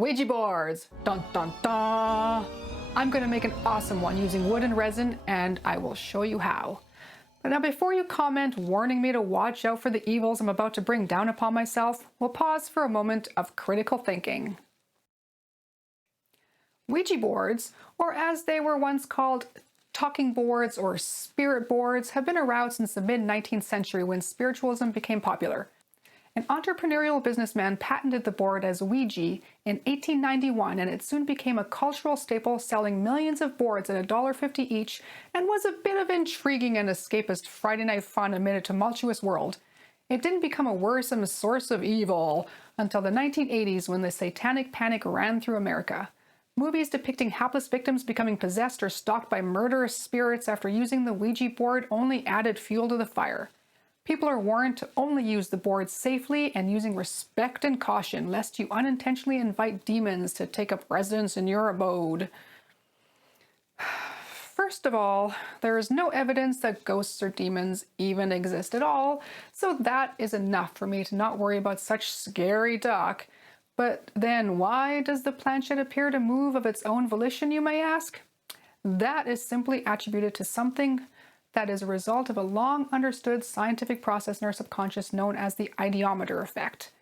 Ouija boards! Dun dun dun! I'm going to make an awesome one using wood and resin, and I will show you how. But now before you comment warning me to watch out for the evils I'm about to bring down upon myself, we'll pause for a moment of critical thinking. Ouija boards, or as they were once called, talking boards or spirit boards, have been around since the mid-19th century when spiritualism became popular. An entrepreneurial businessman patented the board as Ouija in 1891, and it soon became a cultural staple, selling millions of boards at $1.50 each, and was a bit of intriguing and escapist Friday night fun amid a tumultuous world. It didn't become a worrisome source of evil until the 1980s, when the satanic panic ran through America. Movies depicting hapless victims becoming possessed or stalked by murderous spirits after using the Ouija board only added fuel to the fire. People are warned to only use the board safely and using respect and caution, lest you unintentionally invite demons to take up residence in your abode. First of all, there is no evidence that ghosts or demons even exist at all, so that is enough for me to not worry about such scary talk. But then why does the planchette appear to move of its own volition, you may ask? That is simply attributed to something that is a result of a long understood scientific process in our subconscious known as the ideometer effect.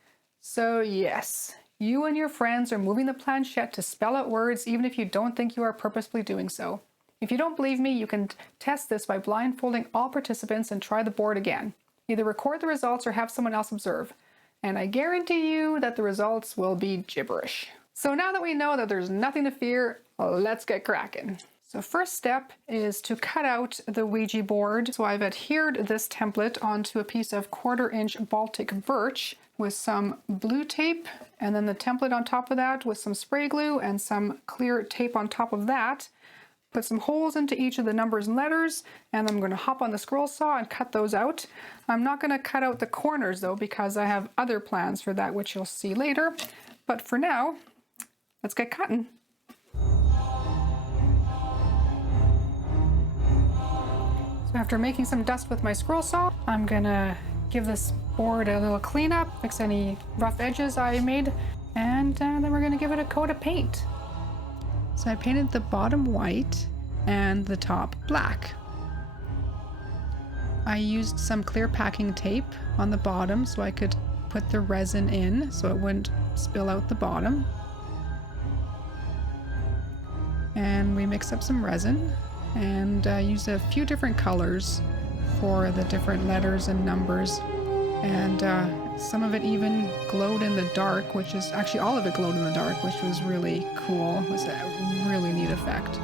So yes, you and your friends are moving the planchette to spell out words even if you don't think you are purposefully doing so. If you don't believe me, you can test this by blindfolding all participants and try the board again. Either record the results or have someone else observe. And I guarantee you that the results will be gibberish. So now that we know that there's nothing to fear, let's get cracking. So first step is to cut out the Ouija board. So I've adhered this template onto a piece of 1/4-inch Baltic birch with some blue tape, and then the template on top of that with some spray glue and some clear tape on top of that. Put some holes into each of the numbers and letters, and I'm going to hop on the scroll saw and cut those out. I'm not going to cut out the corners though, because I have other plans for that, which you'll see later. But for now, let's get cutting. So after making some dust with my scroll saw, I'm gonna give this board a little cleanup, fix any rough edges I made, and then we're gonna give it a coat of paint. So I painted the bottom white and the top black. I used some clear packing tape on the bottom so I could put the resin in so it wouldn't spill out the bottom. And we mixed up some resin and used a few different colors for the different letters and numbers, and some of it even glowed in the dark, which is actually all of it glowed in the dark, which was really cool. It was a really neat effect.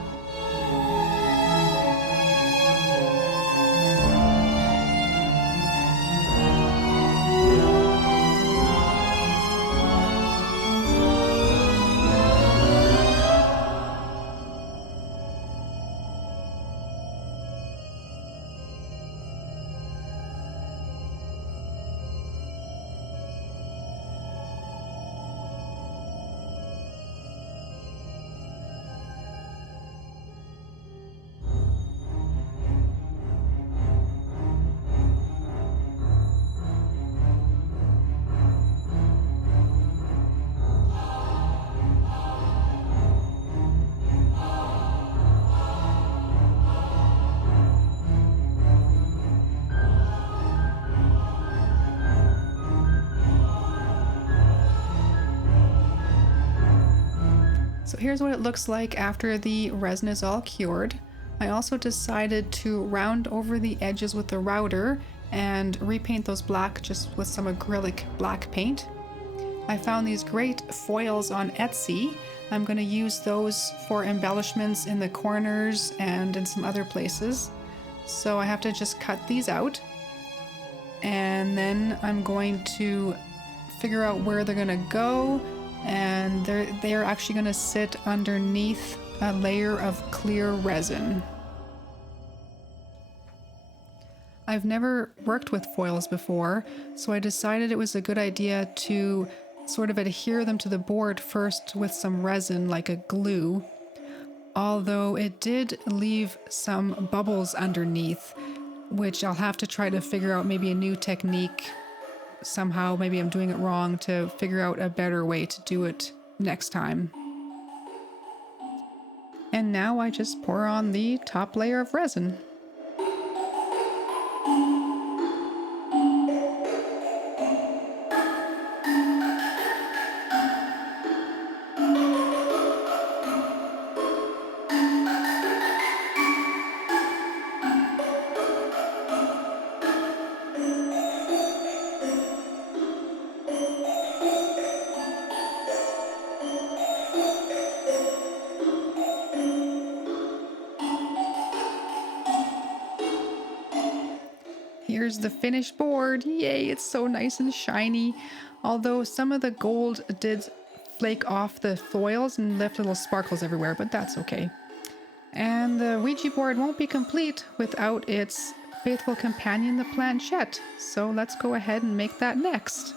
So here's what it looks like after the resin is all cured. I also decided to round over the edges with the router and repaint those black just with some acrylic black paint. I found these great foils on Etsy. I'm going to use those for embellishments in the corners and in some other places. So I have to just cut these out, and then I'm going to figure out where they're going to go, and they're actually going to sit underneath a layer of clear resin. I've never worked with foils before, so I decided it was a good idea to sort of adhere them to the board first with some resin, like a glue. Although it did leave some bubbles underneath, which I'll have to try to figure out maybe a new technique somehow. Maybe I'm doing it wrong, to figure out a better way to do it next time. And now I just pour on the top layer of resin. Here's the finished board. Yay, it's so nice and shiny. Although some of the gold did flake off the foils and left little sparkles everywhere, but that's okay. And the Ouija board won't be complete without its faithful companion, the planchette. So let's go ahead and make that next.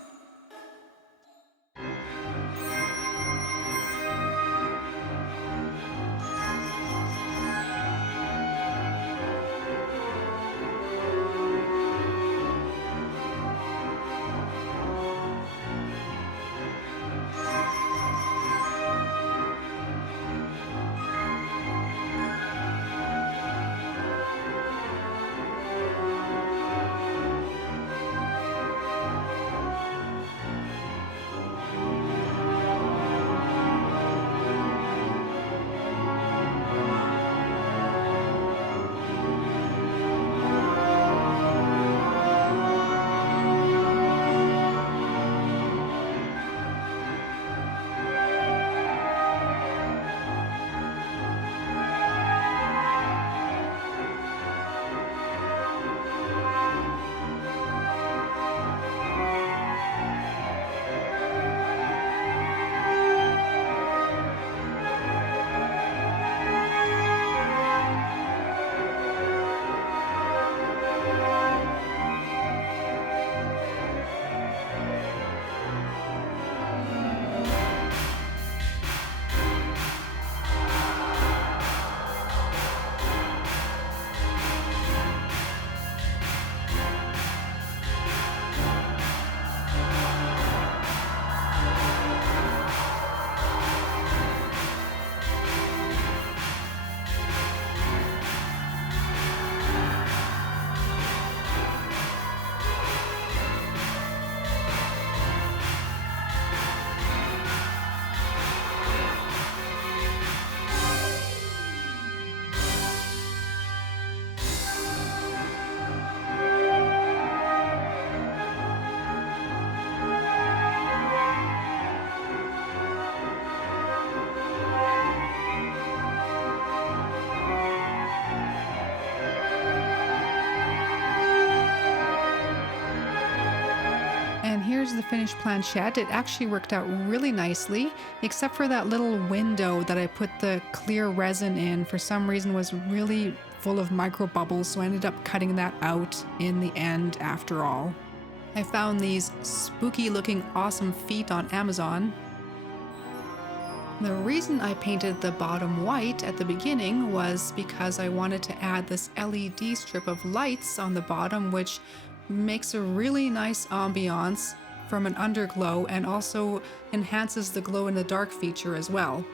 Here's the finished planchette. It actually worked out really nicely, except for that little window that I put the clear resin in. For some reason was really full of micro bubbles, so I ended up cutting that out in the end after all. I found these spooky looking awesome feet on Amazon. The reason I painted the bottom white at the beginning was because I wanted to add this LED strip of lights on the bottom, which makes a really nice ambiance from an underglow and also enhances the glow in the dark feature as well.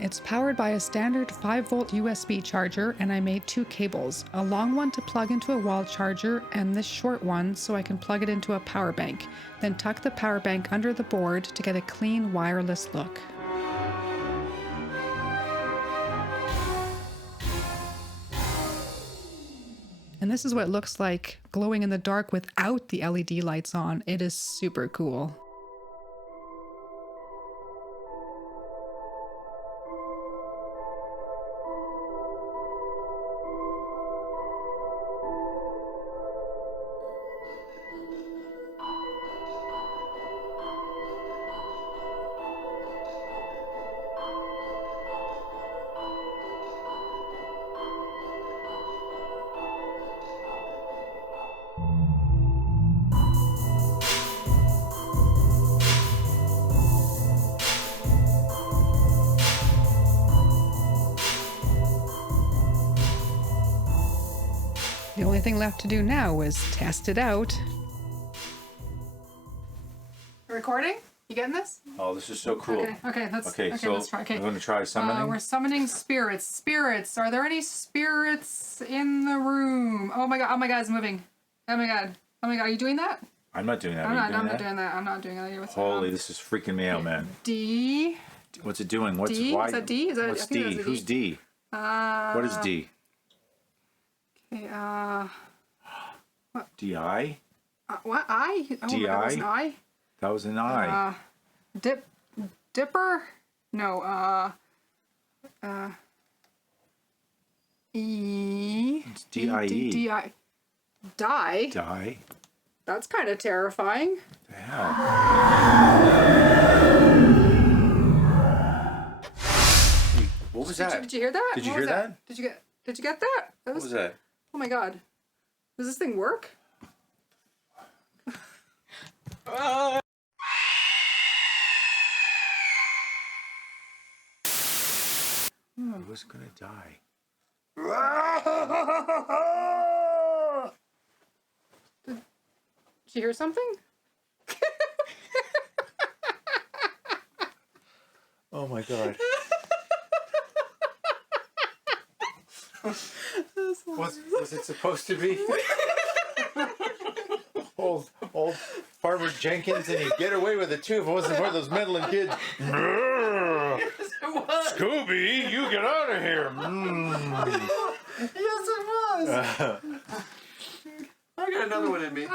It's powered by a standard 5-volt USB charger, and I made 2 cables, a long one to plug into a wall charger and this short one so I can plug it into a power bank, then tuck the power bank under the board to get a clean wireless look. And this is what it looks like glowing in the dark without the LED lights on. It is super cool. The only thing left to do now is test it out. Recording? You getting this? Oh, this is so cool. Okay, let's so let's try. Okay. I'm going to try summoning. We're summoning spirits. Spirits. Are there any spirits in the room? Oh my god, it's moving. Oh my god. Are you doing that? I'm not doing that. I'm not doing that. I'm not doing that. What's Holy, this is freaking me out, man. D. What's it doing? What's D? why? Is that D? Is that What's I think D? that's a Who's D? What is D? Okay, D-I? what? I? Oh my god, that's an I? That was an I. Dipper? No, E. It's D-I-E. D-I. Die? Die? That's kind of terrifying. The hell? What was that? Did you hear that? Did you hear that? Did you get that? What was that? Oh my god. Does this thing work? I was gonna die. Did you hear something? Oh my god. Was it supposed to be? old Farmer Jenkins, and he'd get away with it too if it wasn't for those meddling kids. Scooby, you get out of here. Yes, it was. I got another one in me.